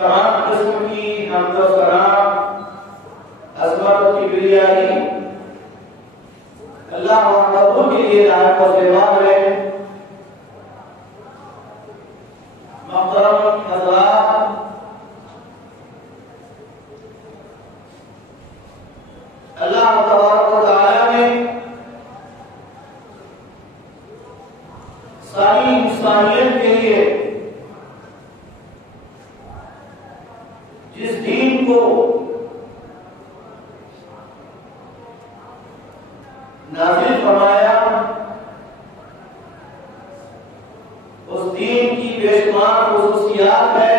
تمام قسم کی حمد و ثنا، عظمت و کبریائی اللہ وحدہ کے لیے لائق و زیبا ہے۔ محترم حضرات، اللہ تبارک و تعالی نے ساری انسانیت کے لیے جس دین کو نازل فرمایا، اس دین کی بے شمار خصوصیات ہے،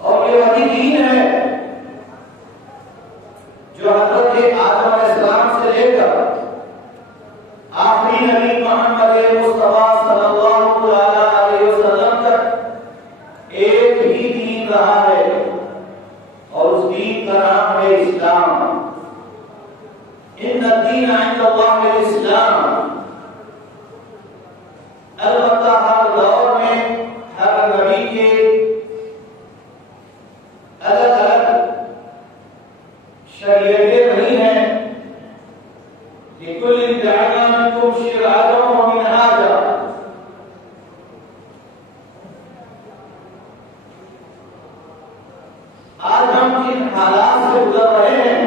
اور یہ وہی دین ہے جو حضرت آدم علیہ السلام سے لے کر آخری نبی محمد مصطفیٰ صلی اللہ علیہ وسلم تک ایک ہی دین رہا ہے، اور اس دین کا نام ہے اسلام۔ ان الدین عند اللہ الاسلام۔ البتہ ہر دور میں ہر نبی کے الگ الگ شریعتیں رہی ہیں۔ لِكُلٍّ جَعَلْنَا مِنْكُمْ شِرْعَةً وَمِنْهَاجًا۔ آج ہم جن حالات سے گزر رہے ہیں،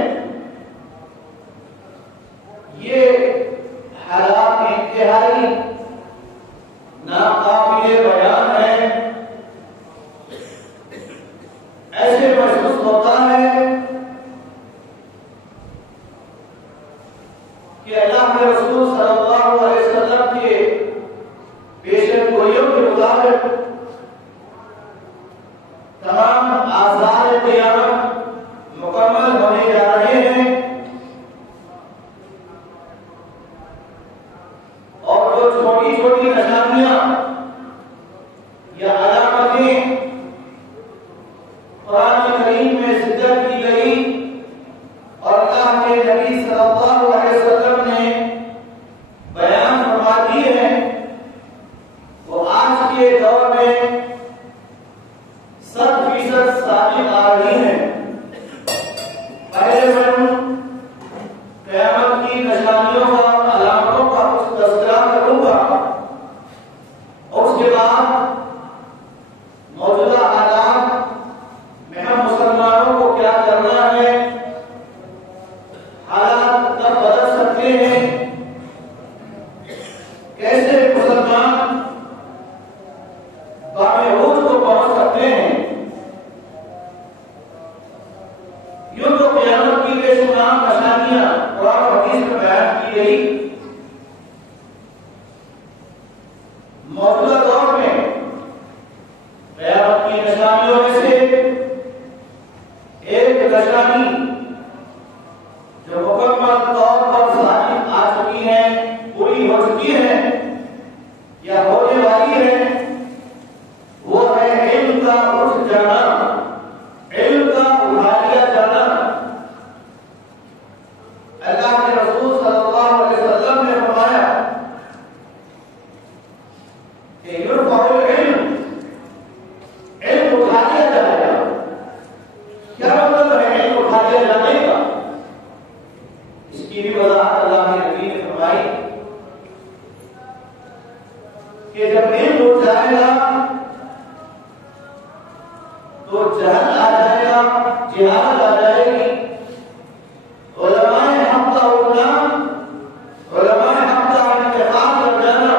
یہ حالات انتہائی ناقابل بیان ہیں۔ ایسے محسوس ہوتا ہے کہ اللہ کے رسول صلی اللہ علیہ وسلم کے پیشن گوئیوں کے مطابق تمام آثار قیامت مکمل ہونے جا رہے ہیں، اور جو چھوٹی چھوٹی نشانیاں یا علامتیں قرآن کریم میں ذکر کی گئی اور اللہ کے نبی صلی اللہ علیہ وسلم نے بیان فرما دی ہیں، وہ آج کے دور میں 100% ثابت آ رہی ہیں۔ پہلے میں قیامت کی نشانیوں کا، علامتوں کا کچھ تذکرہ کروں گا، اور اس کے بعد موجودہ حالات میں ہم مسلمانوں کو کیا کرنا ہے، حالات کب بدل سکتے ہیں، کیسے مسلمان باعروج کو پہنچ سکتے ہیں۔ یوں تو قیامت کی بے شمار نشانیاں قرآن و حدیث میں بیان کی گئی۔ موجودہ دور میں قیامت کی نشانیوں میں سے ایک نشانی جو مکمل طور پر ثابت آ چکی ہے، پوری ہو چکی ہے یا ہونے والی ہے، وہ ہے علم کا اٹھ جانا، علم کا اٹھا لیا جانا۔ اللہ کے رسول صلی اللہ علیہ وسلم نے فرمایا کہ یرفع العلم، علم اٹھا لیا جائے گا۔ کیا مطلب ہے علم اٹھا لیا جانے کا؟ اس کی بھی وضاحت اللہ کے نبی نے فرمائی کہ جب علم اٹھ جائے گا تو جہل آ جائے گا، جہالت آ جائے گی۔ علماء حق کا اٹھنا، علماء حق کا انتخاب کر جانا،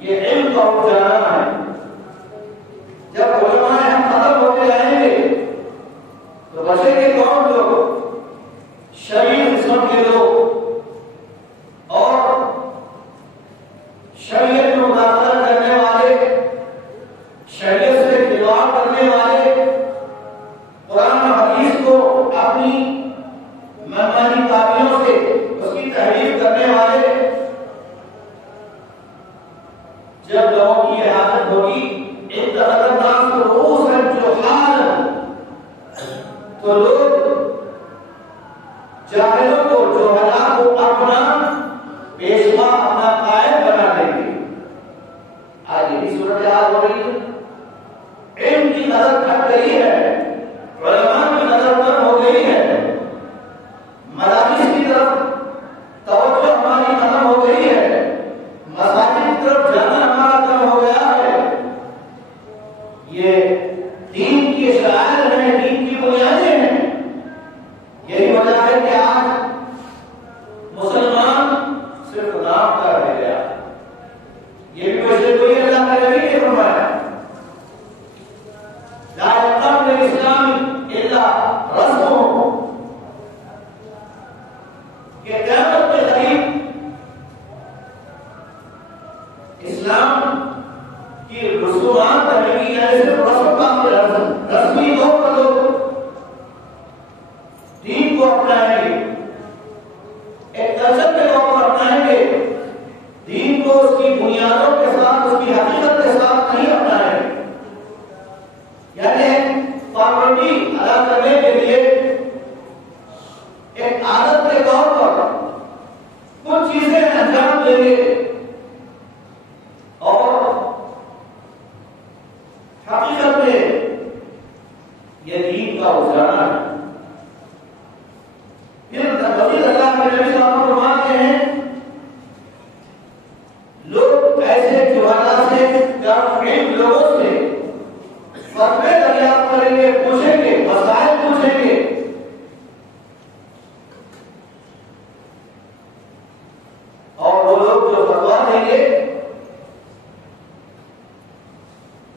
یہ علم کا اٹھ جانا ہے۔ جب علماء حق ختم ہوتے جائیں گے تو بچیں گے کون لوگ؟ شرعی قسم کے لوگ، اور شریعت میں مداخلت کرنے والے، شریعت سے خلاف کرنے والے، قرآن و حدیث کو اپنی منمانی تعبیروں سے اس کی تحریف کرنے والے۔ جب لوگوں کی یہ حالت ہوگی، اتخذ الناس رؤوسا جہالا، تو لوگ جاہلوں کو، جہلا کو اپنا پیشوا، اپنا قائد بنا لیں گے۔ آج یہ صورتحال ہو رہی ہے۔ کی نظر ہٹ گئی ہے، علماء کی نظر کم ہو گئی ہے، مدارس کی طرف توجہ ہماری ختم ہو گئی ہے، مساجد کی طرف جانا ہمارا کم ہو گیا ہے. یہ دین کی شعائر ہیں، دین کی بنیادیں ہیں. یہی وجہ ہے کہ آج مسلمان صرف نام کا رہ گیا. یہ بھی وجہ کوئی اللہ کا نبی نے فرمایا لا يقبل الاسلام الا رسمه، کہ قیامت کے قریب اسلام کی رسومات رہیں گی، یعنی صرف رسمی طور پر لوگ دین کو اپنائیں گے، ایک کلچر کے طور پر اپنائیں گے، دین کو اس کی بنیادوں کے ساتھ، اس کی حقیقت کے ساتھ نہیں اپنائیں گے. یعنی فارمیلٹی ادا کرنے کے لیے ایک عادت کے طور پر کچھ چیزیں انجام دیں گے اور حقیقت میں یہ دین کا اجالا ہے. پھر مزید اللہ کے نبی صاحب فرماتے ہیں لوگ ایسے جہالا سے کم لوگوں سے فتوے دریافت کریں گے، پوچھیں گے، مسائل پوچھیں گے، اور وہ لوگ جو فتوا دیں گے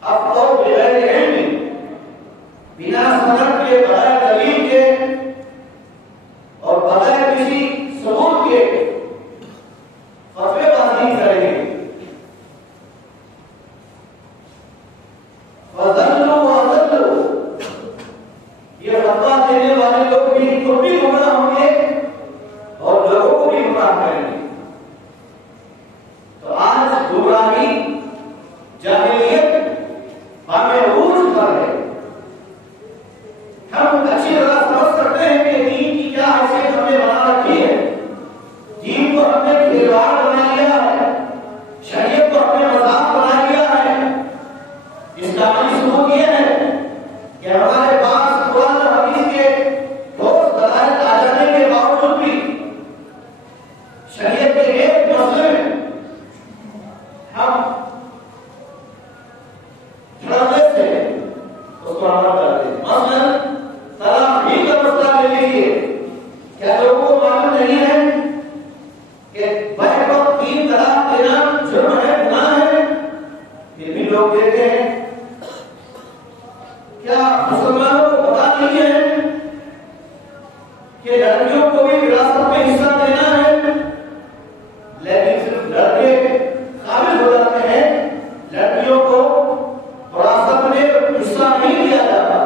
اب تو بغیر علم، بنا سند کے، بغیر دلیل کے اور بغیر کسی ثبوت کے فتوے بازی کریں گے. یہ فتوا دینے والے لوگ بھی خود بھی گمراہ ہوں گے اور لوگوں کو بھی گمراہ کریں گے. تو آج گمراہی، جاہلیت ہمیں عروج پر ہے. ہم اچھی طرح سمجھ سکتے ہیں کہ دین کی کیا حیثیت ہم نے بنا رکھی ہے. دین کو ہم نے کھلواڑ بنا لیا ہے، شریعت کو ہم نے مذاق بنا لیا ہے. اس کا عملی ثبوت یہ ہے کہ ہمارے پاس قرآن و حدیث کے ٹھوس دلائل آ جانے کے باوجود بھی شریعت کے ایک مسئلے میں ہم جھڑپے سے اس کو عمل کرتے ہیں. مثلا طلاق ہی کا مسئلہ لے لیجیے. کیا لوگوں کو معلوم نہیں ہے کہ بیک وقت 3 طلاق دینا جرم ہے، گناہ ہے؟ پھر بھی لوگ دیتے ہیں. کیا مسلمانوں کو پتا نہیں ہے کہ لڑکیوں کو بھی وراثت میں حصہ دینا ہے؟ لیکن صرف لڑکے قابل ہو جاتے ہیں، لڑکیوں کو وراثت میں حصہ نہیں دیا جاتا.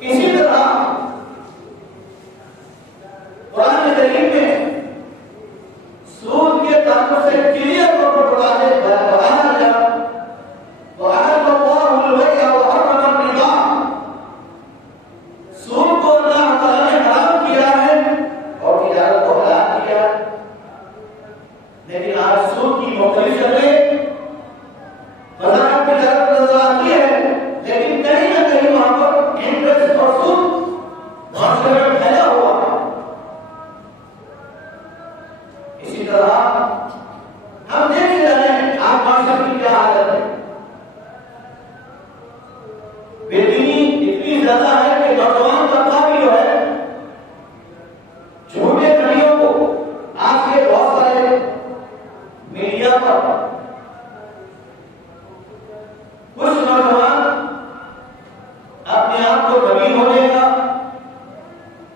اسی طرح قرآن کریم میں سود کے تعلق سے کلیئر طور پر بتایا گیا وَأَحَلَّ اللَّهُ الْبَيْعَ وَحَرَّمَ الرِّبَا. سود کو اللہ تعالیٰ نے حرام کیا ہے اور تجارت کو حلال کیا ہے. لیکن آج سود کی مختلف شکلیں بازار کی طرف نظر آتی ہے، لیکن کہیں نہ کہیں وہاں پر انٹرسٹ اور سود معاشرے میں پھیلا ہوا. اسی طرح ہم دیکھ رہے ہیں آج معاشرے کی کیا حالت ہے. بے دینی اتنی زیادہ ہے کہ نوجوان طبقہ بھی جو ہے جھوٹے نبیوں کو آج کے بہت سارے میڈیا پر کچھ نوجوان اپنے آپ کو نبی ہونے کا،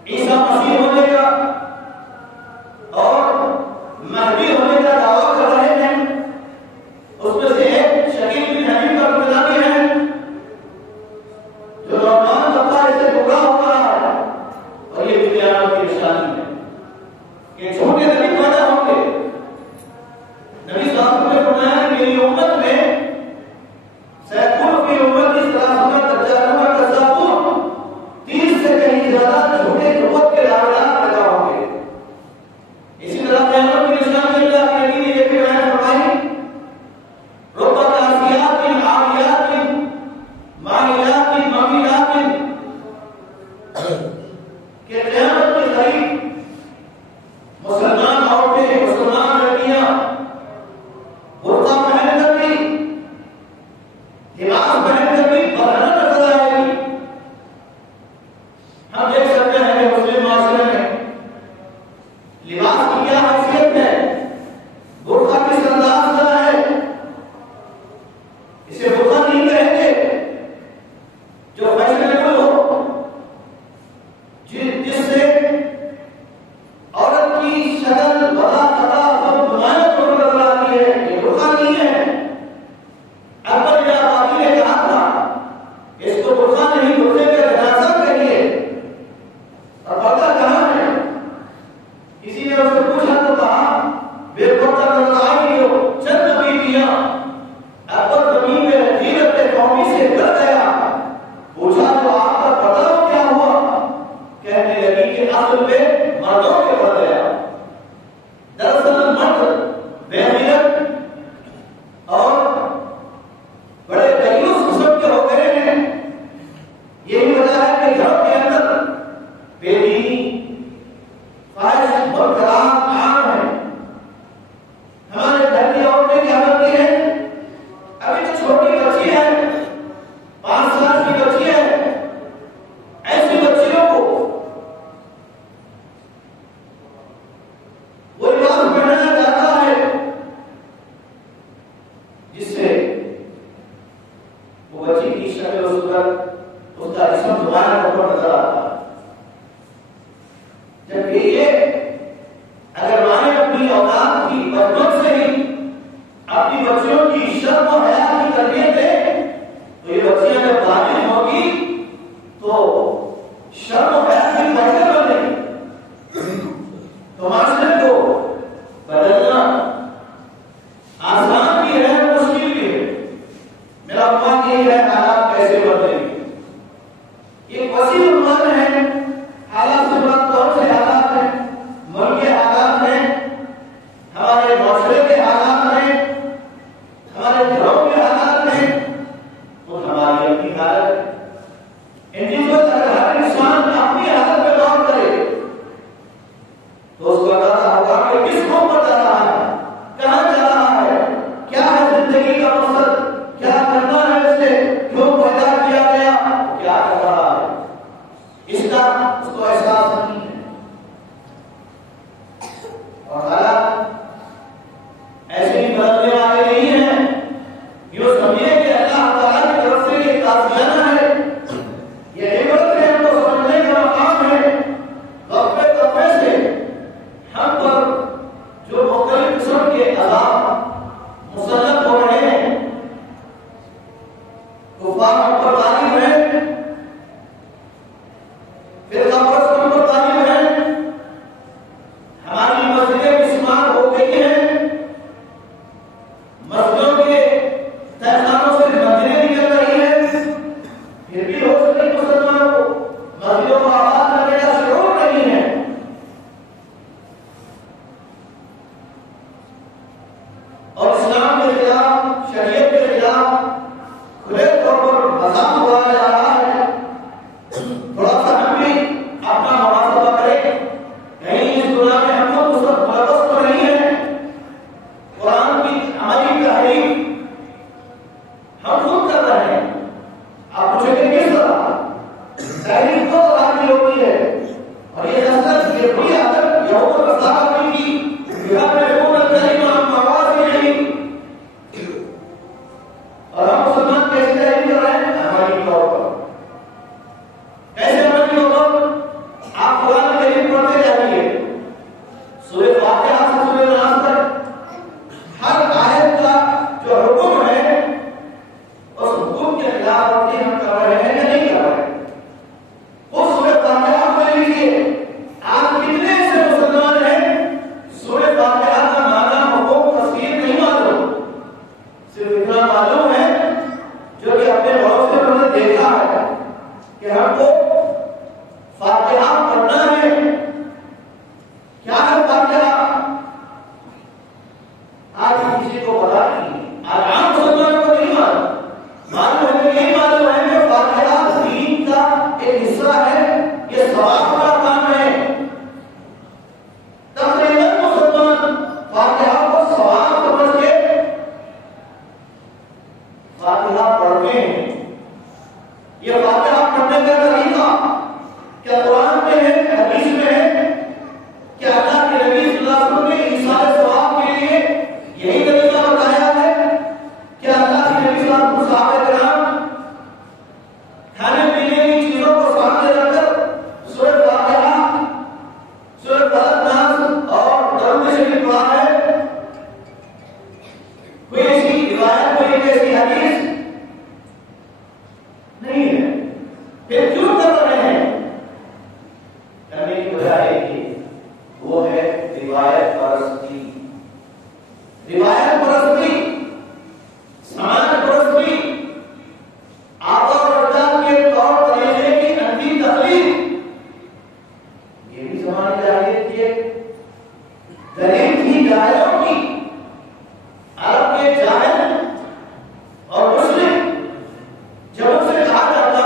عیسیٰ مسیح ہونے کا اور مہدی ہونے کا دعویٰ کر رہے ہیں. اس میں سے ایک شکیل بن حبیب کا مطلب بھی ہے جو نوجوان طبقہ اس سے گمراہ ہو رہا ہے. اور یہ بھی قیامت کی نشانی ہے کہ جھوٹے نبی پیدا ہوں گے. نبی صلی اللہ علیہ وسلم نے فرمایا کہ میری امت میں سیکون کی امت اس طرح سنا تجارہ کذابون 30 سے کہیں زیادہ جھوٹے نبوت کے دعویدار پیدا ہوں گے. اسی طرح قیامت کی نشانی اللہ کے نبی نے یہ بھی بیان فرمائی ربما اپنی بچیوں کی شرم و حیا کی تربیت دیں تو یہ بچیاں جب بالغ ہوگی تو شرم و حیا کی پردے بنے گی، تو معاشرے کو بدلنا آسان بھی ہے مشکل بھی ہے۔ میرا عنوان یہ ہے حالات کیسے بدلیں گے۔ یہ وسیع عنوان ہے، حالات سے مراد کون سے حالات ہیں؟ ملک کے حالات ہیں، ہمارے معاشرے کے حالات ہیں، ہمارے گھروں کے حالات ہیں، اور ہماری اپنی حالت ہے۔ ان چیزوں پر اگر ہر انسان اپنی حالت پہ غور کرے تو اس کو اندازہ ہوگا کہ کس قوم پر جا رہا ہے، کہاں جا رہا ہے، کیا ہے زندگی کا مقصد، کیا کرنا ہے، اسے کیوں پیدا کیا گیا، کیا کر رہا ہے، اس کا اس کو احساس نہیں ہے۔ اور حالات ایسے ہی بدلنے والے نہیں ہیں، یہ سمجھے کہ اللہ تعالیٰ کی طرف سے یہ تعزیہ ہے، یہ عبرت ہے، ہم کو سمجھنے کا مقام ہے۔ وقفے وقفے سے ہم پر جو مختلف قسم کے عذاب مسلط ہو رہے ہیں، کفار ہم پر غالب ہیں، فرقہ پرست ہم پر غالب ہیں، ہماری مسجدیں مسمار ہو گئی ہیں، مسجدوں کے تہخانوں سے مندریں نکل رہی ہیں، پھر بھی ہو سکے مسلمان کو مسجدوں کو آباد کرنے کا شعور نہیں ہے۔ اور اسلام کے خلاف، شریعت کے خلاف کھلے طور پر مذاق اڑایا جا رہا ہے۔ تھوڑا سا ہم بھی اپنا محاسبہ کریں، کہیں اس دنیا میں ہم لوگ ملوث تو نہیں ہیں۔ قرآن کی عملی تحریف ہم خود کر رہے ہیں۔ آپ پوچھیں گے کس طرح؟ تحریف دو طرح کی ہوتی ہے، اور یہ حسرت یہ بھی عادت یہود و نصارہ کی یحرفون الکلم عن مواضعہ، اور ہم مسلمان کیسے تحریر کر رہے ہیں؟ عملی طور پر۔ کیسے عملی طور پر؟ آپ قرآن کریم پڑھتے جائیے، سورہ فاتحہ سے سورہ ناس تک ہر آیت کا جو حکم ہے اس حکم کے خلاف ورزی ہم کر رہے ہیں یا نہیں کر رہے ہیں۔ وہ سورہ فاتحہ پڑھ لیجیے، آپ کتنے ایسے مسلمان ہیں سورہ فاتحہ کا معنی حکم تفسیر نہیں معلوم، صرف اتنا معلوم ہے جو کہ اپنے بڑوں سے انہوں نے دیکھا ہے کہ ہم کو فاتحہ پڑھنا ہے۔ کیا ہے فاتحہ؟ آج کسی کو پتا نہیں، آج عام مسلمانوں کو نہیں معلوم ہے کہ یہی معلوم ہے کہ فاتحہ دین کا ایک حصہ ہے، یہ ثواب کا کام ہے۔ تقریباً مسلمان فاتحہ کو ثواب سمجھ کے فاتحہ پڑھتے ہیں۔ یہ فاتحہ پڑھنے کا طریقہ کیا قرآن میں ہے، حدیث میں ہے؟ کیا اللہ کے نبی صلی اللہ علیہ وسلم نے ایصال ثواب کے لیے یہی طریقہ بتایا ہے؟ کیا اللہ کے نبی صلی اللہ علیہ وسلم صحابہ کرام کھانے پینے کی چیزوں کو سامنے رکھ کر سورہ فاتحہ، سورہ فلق، ناس اور درود شریف پڑھا ہے؟ کوئی ایسی روایت، کوئی ایسی حدیث نہیں ہے۔ پھر کیوں کر رہے ہیں؟ کرنے کی وجہ ہے کہ وہ ہے روایت پرستی، روایت پرستی، سماج پرستی، آبا و اجداد کے طور طریقے کی انتی تقلید۔ یہ بھی زمانے جاہلیت کی دلیل تھی جاہلوں کی۔ عرب کے جاہل اور مسلم جب ان سے کہا جاتا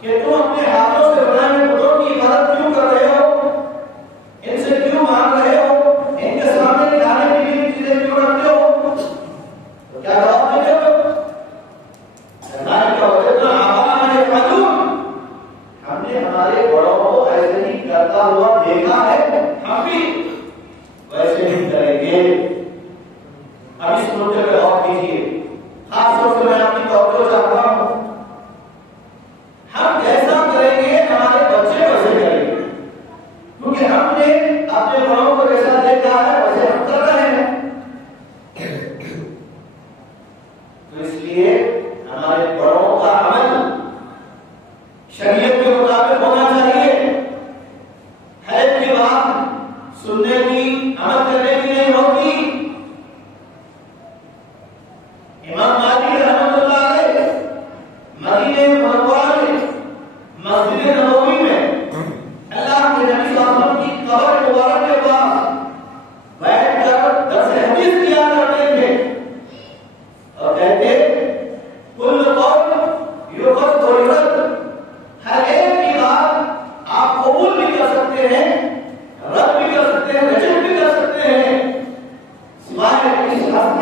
کہ تم اپنے ہاتھوں سے بنائے ہوئے بتوں کی عبادت کیوں کر رہے ہو، ان سے کیوں مانگ رہے ہو، ان کے سامنے کھانے پینے کی چیزیں کیوں رکھتے ہو، تو کیا جواب دیتے ہو؟ ہم نے ہمارے بڑوں کو ایسے ہی کرتا ہوا دیکھا ہے، ہم بھی ویسے ہی کریں گے۔ اب اس نقطے پہ غور کیجیے، خاص طور سے میں اپنی توجہ چاہتا ہوں۔ ہم جیسا کریں گے ہمارے بچے ویسے کریں گے، کیونکہ ہم نے اپنے بڑوں کو جیسا دیکھا ہے ویسے ہم کر رہے ہیں۔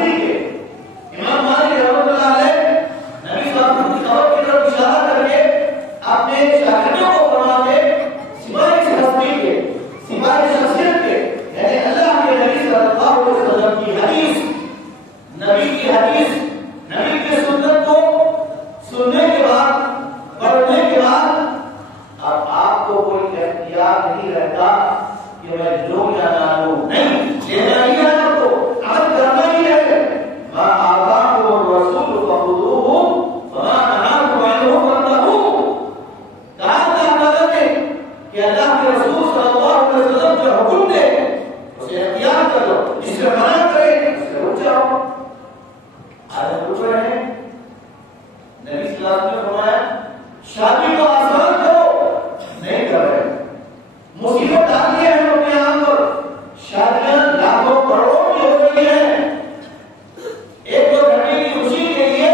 حاضری کے امام مالک رحمۃ اللہ علیہ نبی صلی اللہ علیہ وسلم کی خبر کی طرف اشارہ کر کے اپنے شاگردوں کو فرماتے سوائے ہستی کے سوائے شخصیت کے یعنی اللہ کے نبی صلی اللہ علیہ وسلم کی حدیث نبی کی حدیث نبی کی سنت کو سننے کے بعد پڑھنے کے بعد اب آپ کو کوئی اختیار نہیں رہتا کہ میں جو یا نہ لوں نہیں لینا ہی ہے آپ کو عمل کرنا ہی ہے ما آتاکم الرسول فخذوه وما نهاکم عنه فانتهوا کہا اللہ تعالیٰ نے کہ اللہ کے رسول صلی اللہ علیہ وسلم جو حکم دے اسے اختیار کرو جس سے منع کرے اس سے رک جاؤ آج پوچھ رہے ہیں نبی صلی اللہ علیہ وسلم نے فرمایا شادی کو آسان کرو نہیں کر رہے مصیبت آ گئی ہے اپنے آپ پر شادیاں لاکھوں کروڑوں کی ہو رہی ہیں ایک دو گھنٹے کی خوشی کے لیے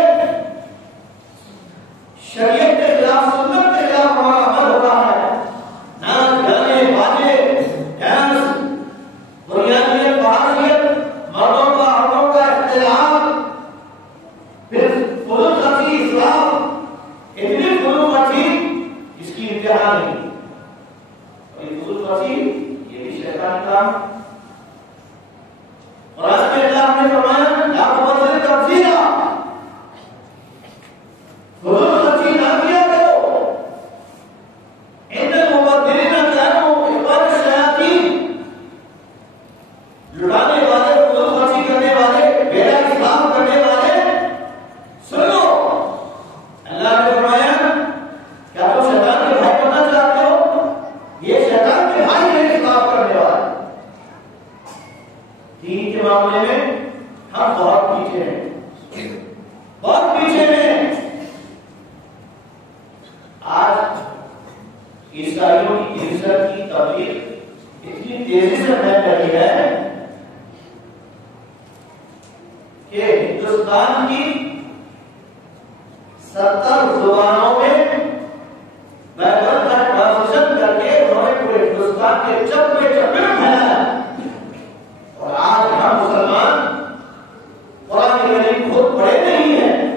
شریعت کے خلاف سنت کے خلاف ہمارا عمل ہو رہا ہے ناچ گانے باجے ڈانس بنیادیت بحاثیت مردوں کا عورتوں کا اختلاف پھر فضول خرچی اسلام اتنی فضول خرچی اس کی انتہا نہیں فضول خرچی یہ بھی شیطان کا اور آج میں اللہ نے فرمایا لا تبذر تبذیرا فضول خرچی نہ کیا کرو ان المبذرین كانوا اخوان الشیاطین لٹانے والے فضول خرچی کرنے والے بیڑا اسلام کرنے والے سنو اللہ نے فرمایا کیا تم شیطان کے بھائی بننا چاہتے ہو یہ شیطان کے بھائی ہے خلاف کرنے والا دین کے معاملے میں ہم بہت پیچھے ہیں بہت پیچھے ہیں آج عیسائیوں کی عزت کی تبلیغ اتنی تیزی سے پھیل رہی ہے کہ ہندوستان کی 70 زبانوں میں بائبل کا ٹرانسلیشن کر کے انہوں نے پورے ہندوستان کے چپے چپے میں پھیلایا اور آج ہم مسلمان قرآن کریم خود پڑھے نہیں ہیں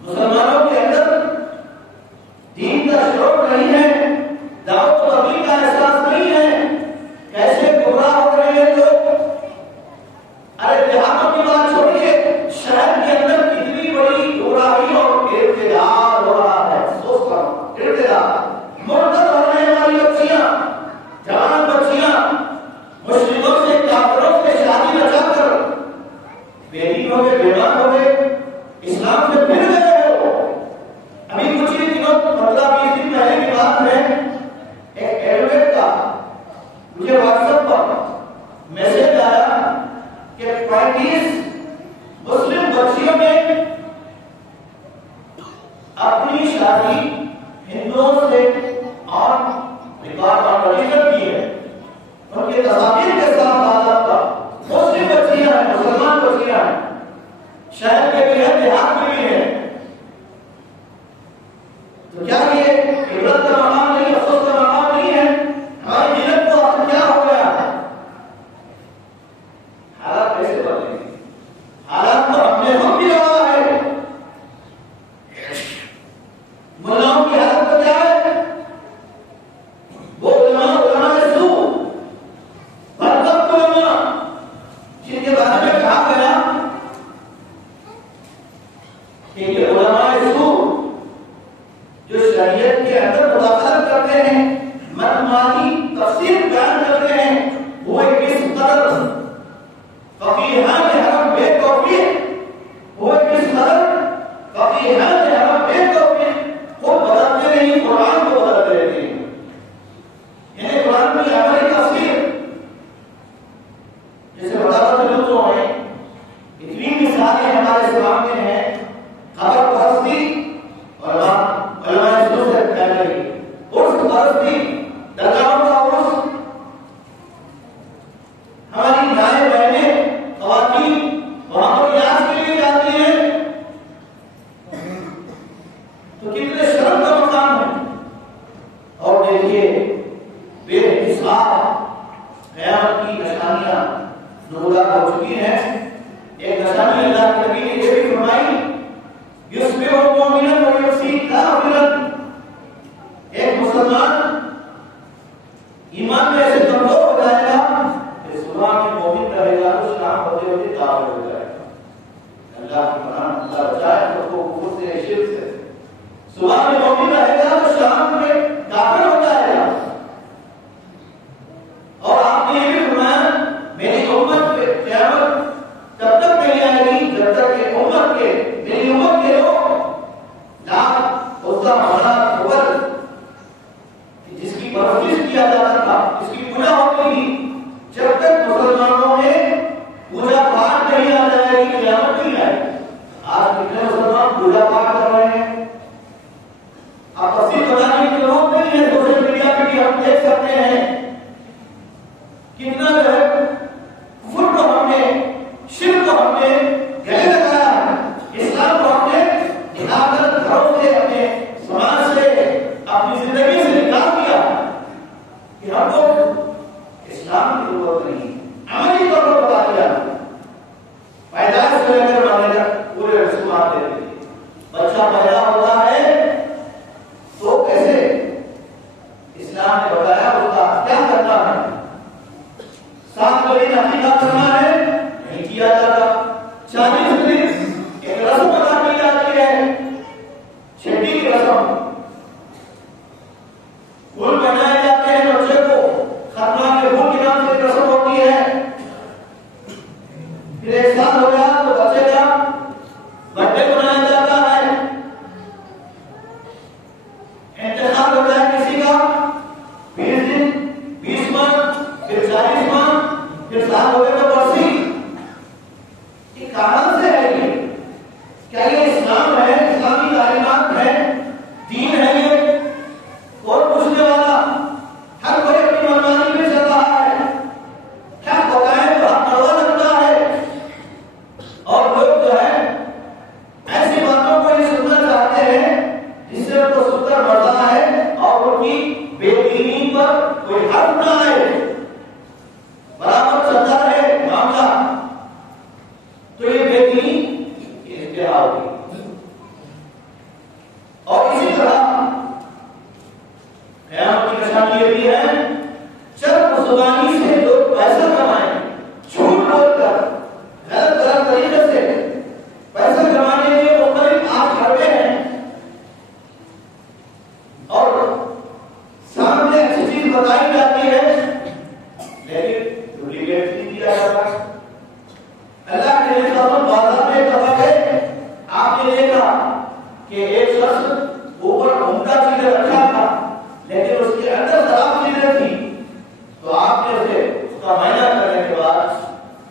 مسلمانوں کے اندر دین کا شعور نہیں ہے دعوت و تبلیغ کا احساس نہیں ہے کیسے گمراہ ہو رہے ہیں لوگ ارے دیہاتوں کی بات چھوڑیے شہر کے اندر کتنی بڑی گمراہی اور ارتداد ہو رہا ہے افسوس کرو ارتداد مرتد ہونے والی بچیاں جوان بچیاں مشرکوں سے کافروں سے شادی رچا کر بے ہو گئے بیمار ہو گئے اسلام سے پھر گئے ہو ابھی کچھ ہی دنوں 15-20 دن پہلے کی بات ہے ایک ایڈوکیٹ کا مجھے واٹس ایپ پر میسج آیا کہ 35 مسلم بچیوں نے اپنی شادی ہندوؤں سے اور ریکارڈ اور رجسٹر کی ہے ان کے تصاویر کے ساتھ تعلق کا مسلم بچیاں ہیں مسلمان بچیاں ہیں شہر کے بھی ہے دیہات میں بھی ہے تو کیا یہ عبرت کا مقام نہیں افسوس کا مقام نہیں ہے ہماری ملت کو اب کیا ہو گیا حالات کیسے بدلیں گے حالات تو ہم نے ہم بھی رہا ہے ملاؤں کی حالت تو کیا ہے وہ علماء سو برکت علماء جن کے بارے میں کہا گیا اللہ کی پناہ اللہ بچائے خود کو کفر سے شرک سے. صبح میں مومن رہے گا تو شام میں کافر ہو جائے گا. اور آپ نے یہ بھی فرمایا میری امت پہ قیامت تب تک نہیں آئے گی جب تک کہ امت کے میری امت کے لوگ لات عزا منات ہبل جس کی پرورش کیا جاتا تھا جس کی پوجا ہوتی تھی جب تک مسلمانوں میں پوجا پاٹ نہیں آ جائے گی قیامت نہیں آئے گی. آج کتنے مسلمان پوجا پاٹ کر رہے ہیں. آپ تفصیل بتانے کی ضرورت نہیں ہے. سوشل میڈیا پہ بھی ہم دیکھ سکتے ہیں کتنا جو ہے کفر کو ہم نے شرک کو ہم نے گلے لگایا ہے. اسلام کو ہم نے نکال گھروں سے اپنے سماج سے اپنی زندگی سے نکال دیا کہ ہم کو اسلام کی ضرورت نہیں. عملی طور پر بتا دیا پیدائش سے لے کر مرنے تک پورے رسومات دے دیے. بچہ پیدا ہوتا ہے تو کیسے اسلام نے بتایا اس کا کیا کرنا ہے. 7 دن عقیقہ کرنا ہے نہیں کیا جاتا. 40 دن ایک رسم ادا کی جاتی ہے چھٹی کی رسم. پھول بنائے جاتے ہیں بچے کو ختمہ کے پھول کے نام سے ایک رسم ہوتی ہے. پھر 1 سال ہو گیا تو بچے کا برتھ ڈے منایا جاتا ہے. انتخاب ہوتا ہے کسی کا 20 دن 20 ماہ پھر 40 ماہ پھر سال ہو گئے تو برسی. یہ کہاں سے ہے یہ؟ کیا یہ اسلام ہے اسلامی تعلیمات ہے دین ہے یہ؟ اور پوچھنے والا ہر کوئی اپنی منمانی میں چل رہا ہے. کیا بتائیں تو حق پروا لگتا ہے. اور لوگ جو ہے ایسی باتوں کو یہ سننا چاہتے ہیں جس سے ان کو سن کر مزہ ہے اور ان کی بے دینی پر کوئی حرف نہ آئے. برابر چلتا رہے معاملہ تو یہ بے دینی انتہا ہوگی. اور اسی طرح قیامت کی نشانی یہ بھی ہے چرب زبانی سے لوگ پیسہ کمائیں. جھوٹ بول کر غلط طریقے سے پیسہ کمانے کے مختلف حربے ہیں. اور سامنے اچھی چیز بتائی جاتی ہے لیکن ڈپلیکیٹ نہیں دیا جاتا. اللہ کے نبی صلی اللہ علیہ وسلم بازار میں دفعہ گئے. آپ نے دیکھا کہ ایک شخص اوپر عمدہ چیزیں رکھا تھا لیکن اس کے اندر خراب چیزیں تھی. تو آپ نے اسے اس کا معائنہ کرنے کے بعد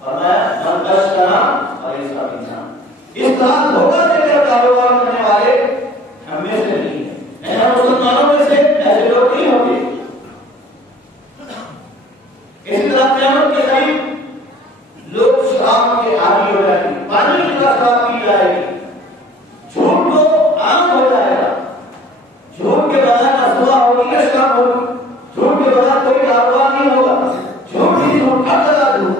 فرمایا من غشنا فلیس منا. اس طرح دھوکہ دے کر کاروبار کرنے والے ہم میں سے نہیں ہیں. ہم مسلمانوں میں سے ایسے لوگ نہیں ہوتے. اسی طرح قیامت کے قریب لوگ شراب کے عادی ہو جائیں گے. پانی کی طرح شراب پی جائے گی. جھوٹ تو عام ہو جائے گا. جھوٹ کے بغیر نہ صبح ہوگی نہ شام ہوگی. جھوٹ کے بغیر کوئی کاروبار نہیں ہوگا. جھوٹ ہی جھوٹ ہر جگہ جھوٹ.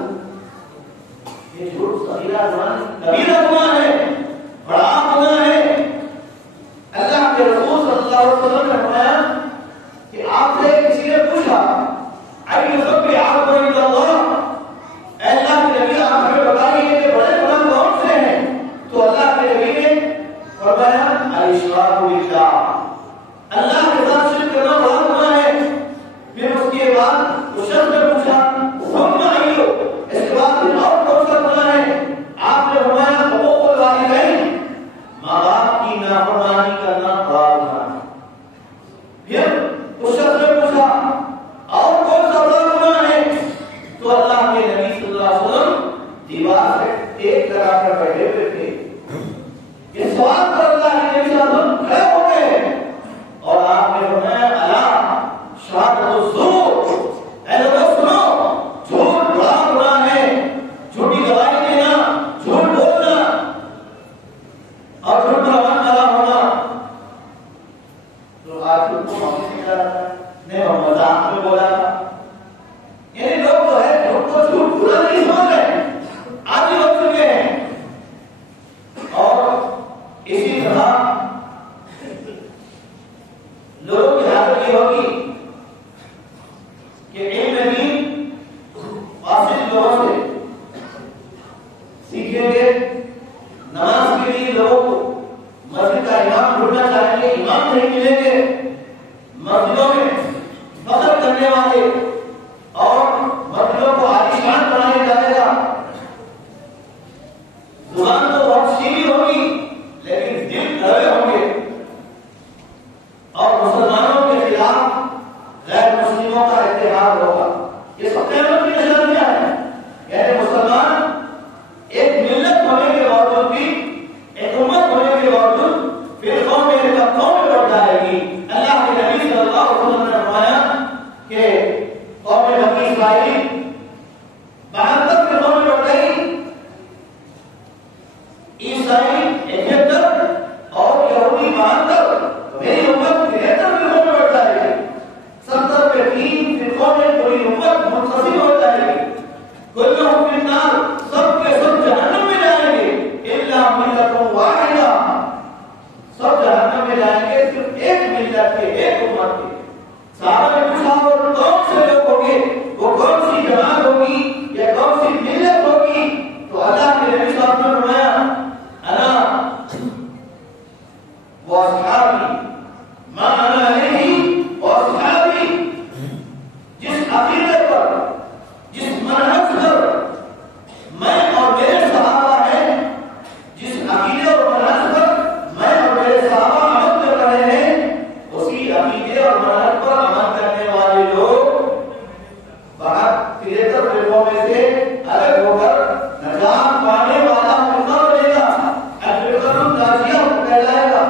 یہ جھوٹ صغیرہ گناہ کبیرہ گناہ ہے بڑا گناہ ہے. اللہ کے رسول صلی اللہ علیہ وسلم نے فرمایا کہ آپ سے کسی نے پوچھا ائی سب آپ کو اللہ اے اللہ کے نبی آپ ہمیں بتائیے کہ بڑے گناہ کون سے ہیں. تو اللہ کے نبی نے فرمایا الاشراک باللہ اللہ کے ساتھ شرک کرنا بڑا گناہ ہے. پھر اس کے بعد اس شخص نے پوچھا ثم ایو اس کے بعد اور کون سا گناہ ہے. آپ نے فرمایا حقوق الوالدین ماں باپ کی نافرمانی کرنا بڑا گناہ ہے. پھر اس شخص نے پوچھا اور کون سا بڑا گناہ ہے. تو اللہ کے نبی صلی اللہ علیہ وسلم دیوار سے ایک لگا کر بیٹھے ہوئے تھے. یہ سوال پر اللہ کے نبی صلی اللہ علیہ وسلم کھڑے ہو گئے اور آپ نے فرمایا الا شہادت الزور اے لوگوں سنو جھوٹ بڑا گناہ ہے. جھوٹی گواہی دینا جھوٹ بولنا اور جھوٹ روان کرا ہونا. تو آج جھوٹ کو معافی سے کیا رہا ہے نہیں ہم مذاق میں بولا تھا. یعنی لوگ جو ہے جھوٹ کو جھوٹ برا نہیں سمجھ رہے عادی ہو چکے ہیں. اور اسی طرح کے لیے لوگوں کو مسجد کا امام ڈھونڈنا چاہیں گے، امام نہیں ملیں گے، مسجدوں میں فخر کرنے والے اور مسجدوں کو عالیشان بنایا جائے گا. زبان تو بہت شیریں ہوگی لیکن دل کڑوے ہوں گے اور مسلمانوں کے خلاف غیر مسلموں کا اتحاد ہوگا. یہ سب قیامت کی نشانیاں ہیں. یعنی مسلمان ایک ملت ہونے کے باوجود بھی، ایک امت ہونے کے باوجود فرقوں میں طبقوں میں بٹ جائے گی. اللہ کے نبی صلی اللہ علیہ وسلم نے فرمایا کہ قوم بنی اسرائیل 72 فرقوں میں بٹ گئی، عیسائی 71 اور یہودی 72. میری امت 73 فرقوں میں بٹ جائے گی. 70 پہ 3 فرقوں میں پوری امت منقسم ہو جائے گی. کلہم فی النار، سب کے سب جہنم میں جائیں گے الا ملت واحدہ، سب جہنم میں جائیں گے صرف ایک ملت کے، ایک امت کے. صحابہ نے پوچھا وہ کون سے لوگ ہوں گے، وہ کون سی جماعت ہوگی یا کون سی ملت ہوگی؟ تو اللہ کے نبی صاحب نے فرمایا انا واصحابی ما انا علیہ واصحابی. جس عقیدے پر، جس منہج پر میں اور میرے صحابہ ہیں، جس عقیدے اور منہج پر میں اور میرے صحابہ عمل کر رہے ہیں، اسی عقیدے اور منہج پر عمل کرنے والے لوگ 73 فرقوں میں سے الگ ہو کر نجات پانے والا فرقہ بنے گا، الفرقۃ الناجیہ کہلائے گا.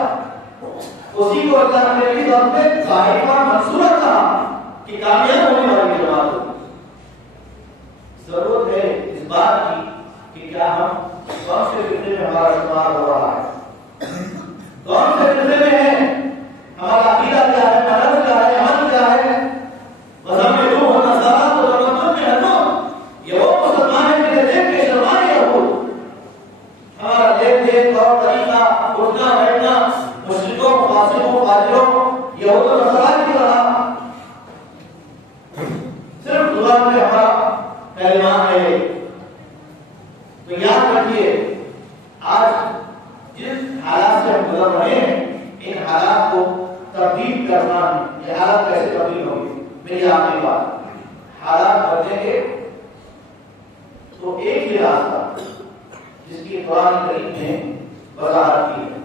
اسی کو اللہ نے بھی ظاہرہ منصورہ کہا کہ کامیاب ہونے والی جماعت ہوگی. ضرورت ہے اس بات کی کہ کیا ہم کون سے فرقے میں ہمارا شمار ہو رہا ہے، کون سے فرقے میں ہے، ہمارا عقیدہ کیا ہے، منہج کیا ہے، عمل کیا ہے. مذہب میں روح اور نصارہ تو تمدن میں ہے تو یہ وہ مسلمان ہیں جنہیں دیکھ کے شرمائے یہود. ہمارا دیکھ دیکھ طور طریقہ، اٹھنا بیٹھنا مشرکوں، فاسقوں، فاجروں، یہود و نصارہ کی طرح صرف زبان میں ہمارا کلمہ ہے. تو یاد رکھیے آج جس حالات سے ہم گزر رہے ہیں ان حالات کو تبدیل کرنا ہے. یہ حالات کیسے تبدیل ہوں گے؟ میری آخری بات، حالات بدلیں گے تو ایک ہی راستہ جس کی قرآن کریم نے وضاحت کی ہے.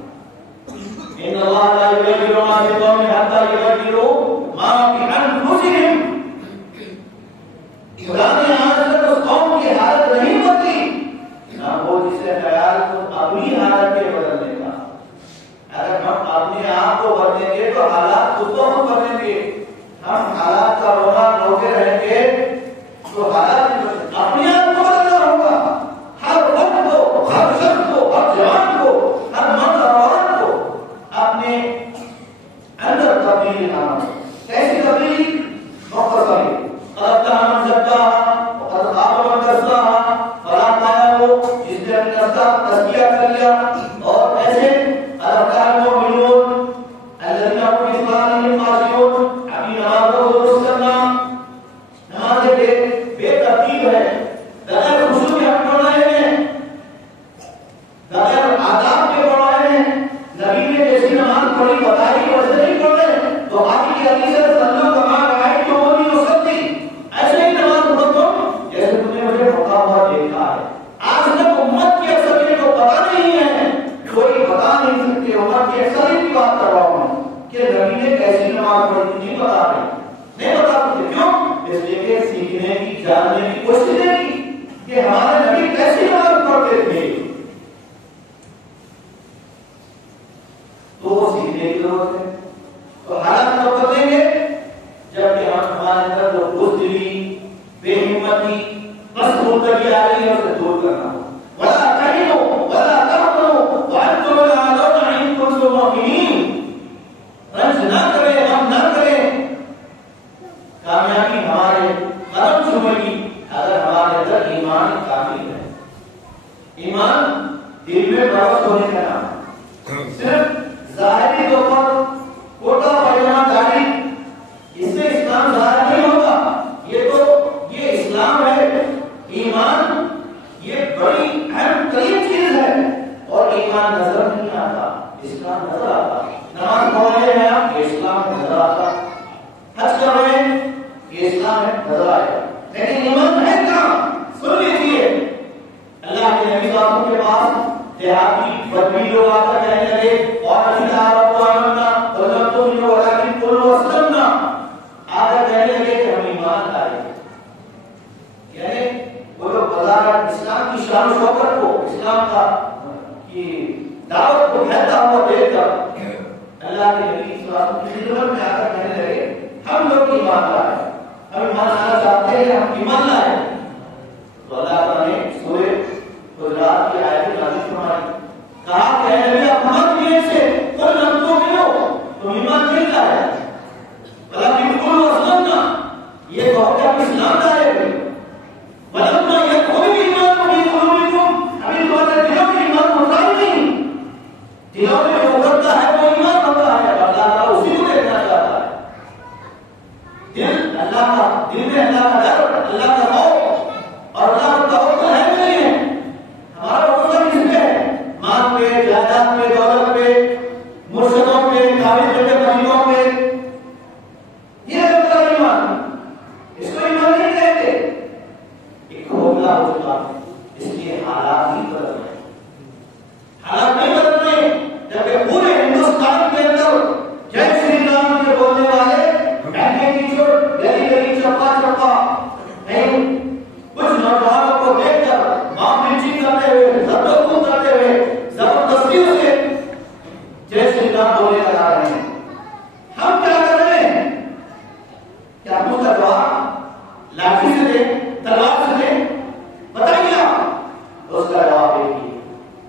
ان اللہ لا یغیر ما بقوم حتى یغیروا ما بانفسهم. خدا نے آج تک اس قوم کی حالت نہیں بدلی نہ وہ جسے خیال کو اپنی حالت کے بدلنے کا. اگر ہم اپنے آپ کو بدلیں گے تو حالات خود کو ہم بدلیں گے. ہم حالات کا رونا روتے رہیں گے تو حالات اپنے آپ کو بدلنا ہوگا. ہر وقت کو، ہر شخص کو، ہر جوان کو، ہر مرد اور عورت کو اپنے اندر تبدیلی لانا. کیسی تبدیلی؟ مختصر تزکیہ کر لیا اور ایسے ارکان مومنون الذین هم فی صلاتهم خاشعون. اپنی نماز کو درست کرنا. نماز بے ترتیب ہے، بغیر خشوع کے ہم پڑھ رہے ہیں، بغیر آداب کے پڑھ رہے ہیں. نبی نے جیسی نماز پڑھی بتائی ویسے نہیں پڑھ رہے. تو باقی کی حدیث ہے صلو کما رأیتمونی اصلی. ایسے ہی نماز پڑھو تم جیسے تم نے مجھے پڑھا ہوا دیکھا ہے. آج تک امت کی اکثریت کو پتا نہیں ہے، کوئی بتا نہیں سکتے. امت کی اکثریت کی بات کر رہا ہوں کہ نبی نے کیسی نماز پڑھی تھی، نہیں بتا رہے، نہیں بتا سکتے. کیوں؟ اس لیے کہ سیکھنے کی، جاننے کی کوشش نہیں کی کہ ہمارے نبی کیسی نماز پڑھتے تھے. تو وہ سیکھنے کی ضرورت ہے. تو حالات کو بدلیں گے جب کہ ہمارے اندر جو بزدلی، بے ہمتی، بس ملتوی آ رہی ہے اسے دور کرنا. وَلَا تَهِنُوا وَلَا تَحْزَنُوا وَأَنْتُمُ الْأَعْلَوْنَ إِن كُنتُم مُؤْمِنِينَ. رنج نہ کریں، غم نہ کریں. کامیابی ہمارے قدم چھوئے گی اگر ہمارے اندر ایمان کامل ہے. ایمان دل میں برس ہونے کا نام ہے. صرف ظاہری طور پر کوٹا پائجامہ داڑھی اس سے اسلام ظاہر نہیں ہوگا. یہ اسلام ہے. ایمان یہ بڑی اہم ترین چیز ہے اور ایمان ایمان نظر نہیں آتا، اسلام نظر آتا. نماز پڑھ رہے ہیں آپ، یہ اسلام نظر آتا. حج کر رہے ہیں، یہ اسلام ہے، نظر آئے. لیکن ایمان ہے کہاں؟ سن لیجیے. اللہ کے نبی صاحب کے پاس دیہاتی بدبی لوگ آ کر کہنے لگے اور آ کر کہنے لگے کہ ہم ایمان لائے. یعنی وہ لوگ بازار اسلام کی شان و شوکت کو، اسلام کا کی دعوت کو پھیلتا ہوا دیکھ کر اللہ کے نبی صلی اللہ علیہ وسلم کی خدمت میں آ کر کہنے لگے ہم لوگ ایمان لائے، ہم ایمان لانا چاہتے ہیں، ہم ایمان لائے. تو اللہ تعالیٰ نے سورہ حجرات کی آیت نازل فرمائی، کہا کہ اے نبی آپ مت لیے سے قل لم تؤمنوا، تم ایمان نہیں لائے، ولکن قولوا اسلمنا، یہ کہو کہ ہم اسلام لائے. ولما يدخل الإيمان في قلوبكم، ابھی تمہارے دلوں میں ایمان ہوتا ہی نہیں. دلوں میں جو اترتا ہے وہ ایمان ہوتا ہے. اللہ تعالیٰ اسی کو دیکھنا چاہتا ہے. دل اللہ کا، دل میں اللہ کا ڈر، اللہ کا خوف اور اللہ کا توکل ہے نہیں ہے. ہمارا بھروسہ کس پہ ہے؟ مال پہ، جائیداد پہ، دولت پہ، مرشدوں پہ، قابل بیٹے مریضوں پہ. یہ ہے ہمارا ایمان. اس کو ایمان نہیں کہتے. ایک کھوکھلا ہو چکا ہے، اس لیے حالات نہیں بدل رہے. حالات نہیں بدل رہے. جبکہ پورے ہندوستان کے اندر جے شری رام کے بولنے والے گلی گلی چپا چپا نہیں، کچھ نوجوانوں کو دیکھ کر معاملچی کرتے ہوئے، زدوکو کرتے ہوئے زبردستی سے جے شری رام بولنے لگا رہے ہیں. ہم کیا کر رہے ہیں؟ کیا ہم اس کا جواب لاٹھی سے دیں، تلوار سے دیں؟ بتائیے آپ. اس کا جواب دیکھیے،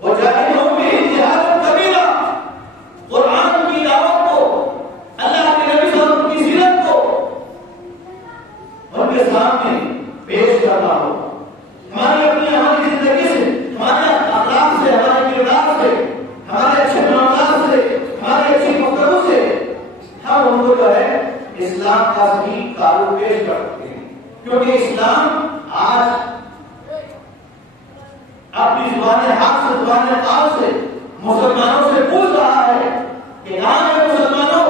وہ جاہدوا بہ جہادا کبیرا، قرآن کی دعوت کو، اللہ کے نبی صلی اللہ علیہ وسلم کی سیرت کو ان کے سامنے پیش کرنا ہو. ہماری اپنی ہماری زندگی سے، ہمارے اخلاق سے، ہمارے کردار سے، ہمارے اچھے معاملات سے، ہماری اچھی گفتگو سے ہم ان کو جو ہے اسلام کا صحیح تعارف پیش کرتے ہیں. کیونکہ اسلام آج اپنی زبان حق سے، زبان قال سے مسلمانوں سے پوچھ رہا ہے کہ نام ہے مسلمانوں،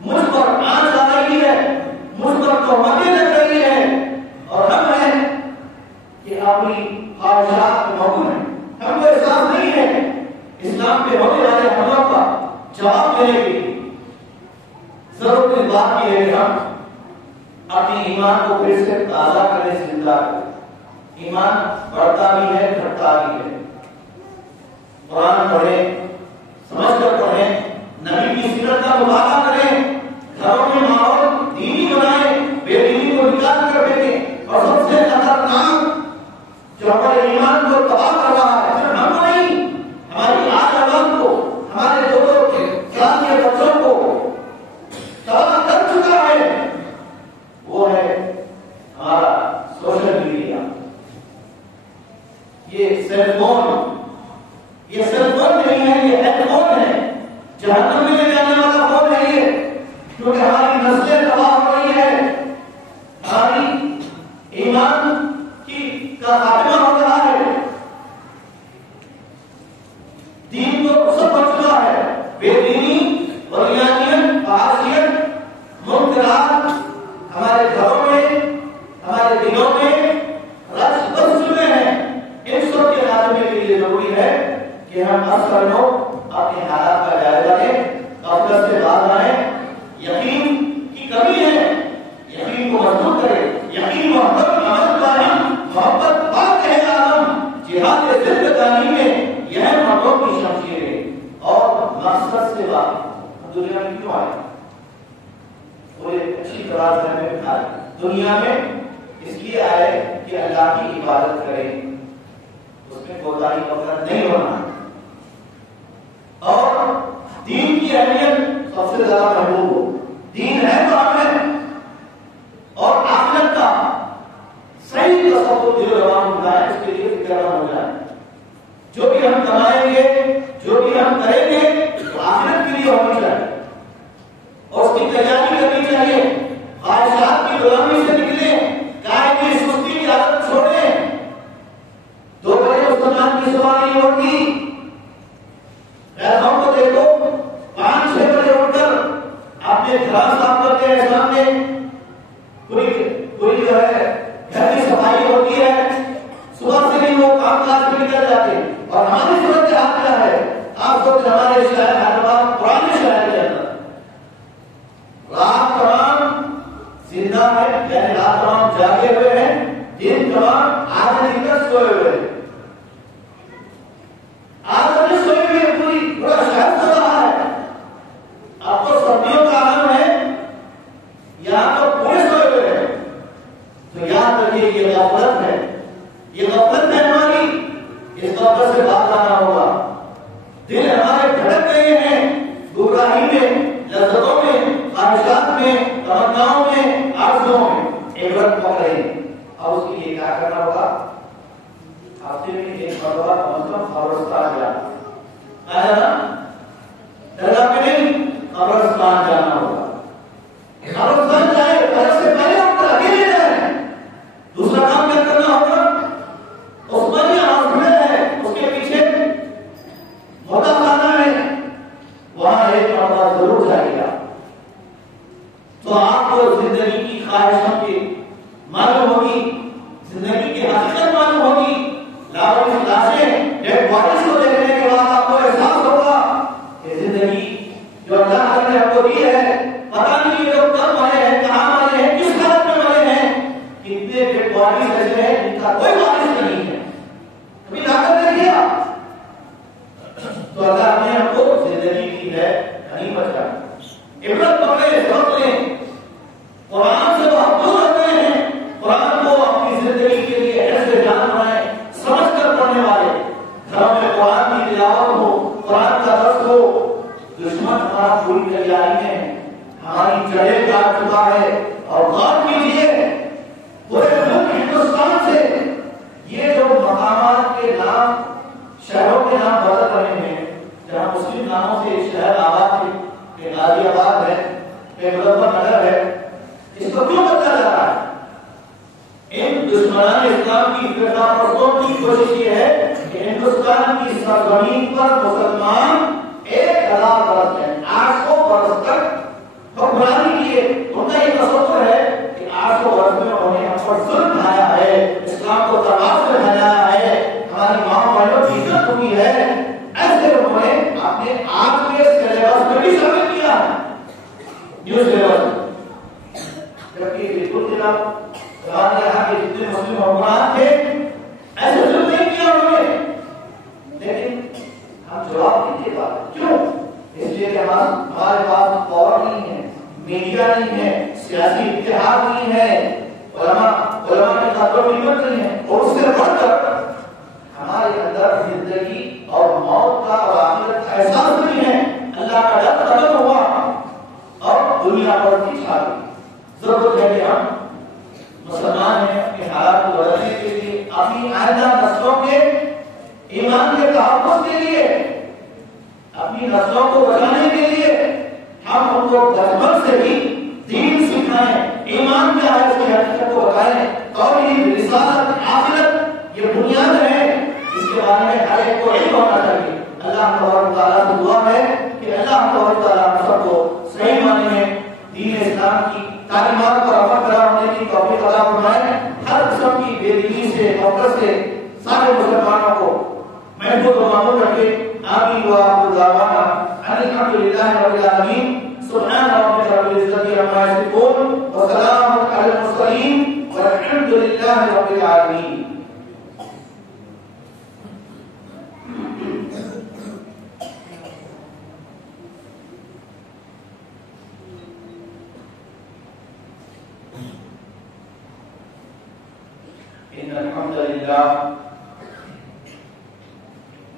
مجھ پر آنچ آ رہی ہے، مجھ پر تہمتیں لگ رہی ہے، اور ہم ہیں کہ اپنی خواہشات کے موضوع ہیں. ہم کو احساس نہیں ہے اسلام پہ ہونے والے حملوں کا جواب دینے کی. ضرورت اس بات کی ہے کہ ہم اپنی ایمان کو پھر سے تازہ کریں، زندہ کریں. ایمان بڑھتا بھی ہے، گھٹتا بھی ہے. قرآن پڑھیں، سمجھ کر پڑھیں، نبی کی سیرت کا مطالعہ کریں، گھروں میں ماحول دینی بنائیں، بے دینی کو نکال کر پھینکیں. اور سب سے خطرناک جو ہمارے ایمان کو تباہ کر رہا ہے، صرف ہم کو نہیں، ہماری آج عوام کو، ہمارے دو سال کے بچوں کو تباہ کر چکا ہے، وہ ہے ہمارا سوشل میڈیا. یہ سیل فون، یہ سیل فون نہیں ہے، یہ ہیڈ فون ہے. جہنم میں لے جانے والا فون ہے یہ. کیونکہ ہماری نسلیں تباہ ہو رہی ہے، ہماری ایمان کا خاتمہ ہو رہا ہے، دین کو سب بچ چکا ہے. بے دینی، بدیانیت، فحاشیت، منکرات ہمارے گھروں میں، ہمارے دلوں میں رچ بس چکے ہیں. ان سب کے خاتمے کے لیے ضروری ہے کہ ہم اصل لوگ اپنے حالات کا جائزہ لیں، غفلت سے باز آئیں. یقین کی کمی ہے، یقین کو مضبوط کریں. یقین محبت عمل قائم، محبت پاک ہے عالم، جہاد زندگانی میں یہ مردوں کی شمشیریں. اور مقصد سے بات دنیا میں کیوں آئے؟ وہ ایک اچھی طرح سے ہمیں بتائے دنیا میں اس لیے آئے کہ اللہ کی عبادت کریں، اس میں کوتاہی وقت نہیں ہونا، اور دین کی اہمیت سب سے زیادہ محبوب ہو. دین ہے تو ہمیں، اور آخرت کا صحیح تصور دل و زبان ہوتا ہے، اس کے لیے فکر ہو جائے. جو بھی ہم کمائیں گے، جو بھی ہم کریں گے، آخرت کے لیے ہونی چاہیے اور اس کی تیاری کرنی چاہیے. خواہشات کی غلامی سے نکلیں، کائے کی سستی کی عادت چھوڑیں. 2 بجے مسلمان کی صبح نہیں ہوتی، اور ہماری صورت حال کیا ہے؟ آپ کو ہمارے شہر حیدرآباد پرانے شہر کے اندر رات تمام زندہ ہے، یعنی رات تمام جاگے ہوئے ہیں، دن تمام آدھے دن تک سوئے ہوئے ہیں. آدھے سوئے ہوئے پورا شہر سو رہا ہے. اب تو سردیوں کا عالم ہے، یہاں تو پورے سوئے ہوئے ہیں. تو یاد رکھیے یہ غفلت ہے، یہ غفلت ہے ہماری. اس غفلت سے باہر آنا ہوگا. دل ہمارے بھٹک گئے ہیں گمراہی میں، لذتوں میں، خواہشات میں، تمناؤں میں، آرزوؤں میں. ایک وقت پکڑے اور اس کے لیے کیا کرنا ہوگا؟ ہفتے میں ایک مرتبہ مسلم قبرستان جانا، درگاہ میں نہیں، قبرستان جانا ہوگا. قبرستان جائے فجر سے پہلے اٹھ کر اکیلے جائیں. دوسرا کام کیا کرنا ہوگا؟ عثمانی ہاسپٹل ہے، اس کے پیچھے موتا خانہ ہے، وہاں ایک مرتبہ ضرور جائے گا. تو آپ کو زندگی کی خواہشوں کی معلوم ہوگی، زندگی کی حقیقت معلوم ہوگی. لاکھوں لاشیں ڈیڈ باڈیز کو دیکھنے کے بعد آپ کو احساس ہوگا کہ زندگی جو اللہ نے آپ کو دی ہے، پتہ نہیں یہ لوگ کب مرے ہیں، کہاں مرے ہیں، کس حالت میں مرے ہیں. کتنے ڈیڈ باڈیز ایسے ہیں جن کا کوئی وارث نہیں ہے. کبھی لا کر دیکھیے آپ. تو اللہ نے ہم کو زندگی کی ہے غنیمت کا عبرت پکڑے، سبق لیں. قرآن سے بہت دور رہتے ہیں. قرآن کو اپنی زندگی کے لیے ایسے جان بنائیں، سمجھ کر پڑھنے والے. گھروں میں قرآن کی تلاوت ہو، قرآن کا درس ہو. دشمن ہمارا پوری تیاری میں ہے، ہماری جڑیں کاٹ چکا ہے. اور غور کیجیے پورے ملک ہندوستان سے یہ جو مقامات کے نام، شہروں کے نام بدل رہے ہیں، جہاں مسلم ناموں سے شہر آباد ہے، غازی آباد ہے، مظفر نگر ہے، اس کو کیوں بدلا جا رہا ہے؟ ان دشمنان اسلام کی فرقہ پرستوں کی کوشش یہ ہے کہ ہندوستان کی سرزمین پر مسلمان 1000 برس ہیں، 800 برس تک حکمرانی کیے. ان کا یہ تصور ہے کہ 800 برس میں انہوں نے ہم پر ظلم ڈھایا ہے، اسلام کو تباہ سے ڈھایا ہے، ہماری ماں بہنوں کی عزت ہوئی ہے. ایسے انہوں نے اپنے آپ کے سلیبس میں بھی شامل کیا ہے، نیو سلیبس. جبکہ بالکل خلاف یہاں کے جتنے مسلم حکمران تھے ایسے ظلم نہیں کیا انہوں نے. لیکن ہم جواب نہیں دے پاتے. کیوں؟ اس لیے کہ ہمارے پاس پاور نہیں ہے، میڈیا نہیں ہے، سیاسی اتحاد نہیں ہے، علماء کی قدر و قیمت نہیں ہے. اور اس سے بڑھ کر ہمارے اندر زندگی اور موت کا اور آخرت کا احساس نہیں ہے. اللہ کا ڈر ختم ہوا اور دنیا پر کی چھا گئی. ضرورت ہے کہ ہم مسلمان ہیں، اپنے حالات کو بدلنے کے لیے، اپنی آئندہ نسلوں کے ایمان کے تحفظ کے لیے، اپنی نسلوں کو بچانے کے لیے ہم ان کو بچپن سے ہی دین سکھائیں، ایمان کیا ہے اس کی حقیقت کو بتائیں. توحید، رسالت، آخرت یہ بنیاد ہے، اس کے بارے میں ہر ایک کو علم ہونا چاہیے. اللہ تبارک تعالیٰ سے دعا ہے کہ اللہ تبارک تعالیٰ ہم سب کو صحیح معنی میں دین اسلام کی تعلیمات پر عمل کرا ہونے کی توفیق عطا فرمائے. ہر قسم کی بے دینی سے، نفرت سے سارے مسلمانوں کو محفوظ و معمول رکھے. آمین و آخر دعوانا ان الحمد للہ رب العالمین. سبحان ربک رب العزة عما یصفون وسلام علی المرسلین والحمد للہ رب العالمین. إن الحمد لله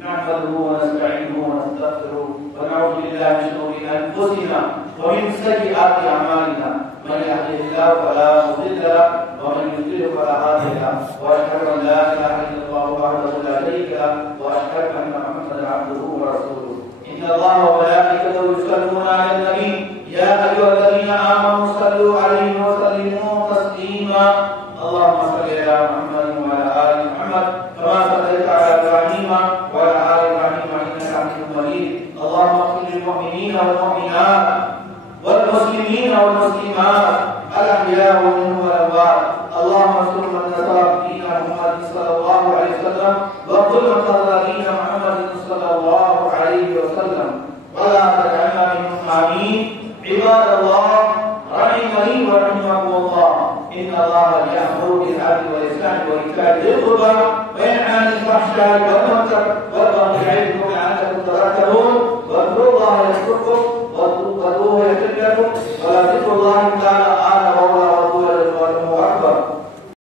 نحمده ونستعينه ونستغفره ونعوذ بالله من شرور أنفسنا ومن سيئات أعمالنا. من يهده الله فلا مضل له ومن يضلل فلا هادي له. وأشهد أن لا إله إلا الله وحده لا شريك له وأشهد أن محمدا عبده ورسوله. إن الله وملائكته يصلون على النبي يا أيها الذين آمنوا صلوا عليه وسلموا تسليما. اللهم صل على محمد وعلى آل محمد كما صليت على إبراهيم وعلى آل إبراهيم إنك حميد مجيد. اللهم اغفر للمؤمنين والمؤمنات والمسلمين والمسلمات الأحياء منهم والأموات. اللهم انصر من نصر دين محمد صلى الله عليه وسلم وكل من قتل دين محمد آمين. عباد الله رحمني ورحمكم الله، إن الله يأمر بالعدل والإحسان وإيتاء ذي القربى وينهى عن الفحشاء والمنكر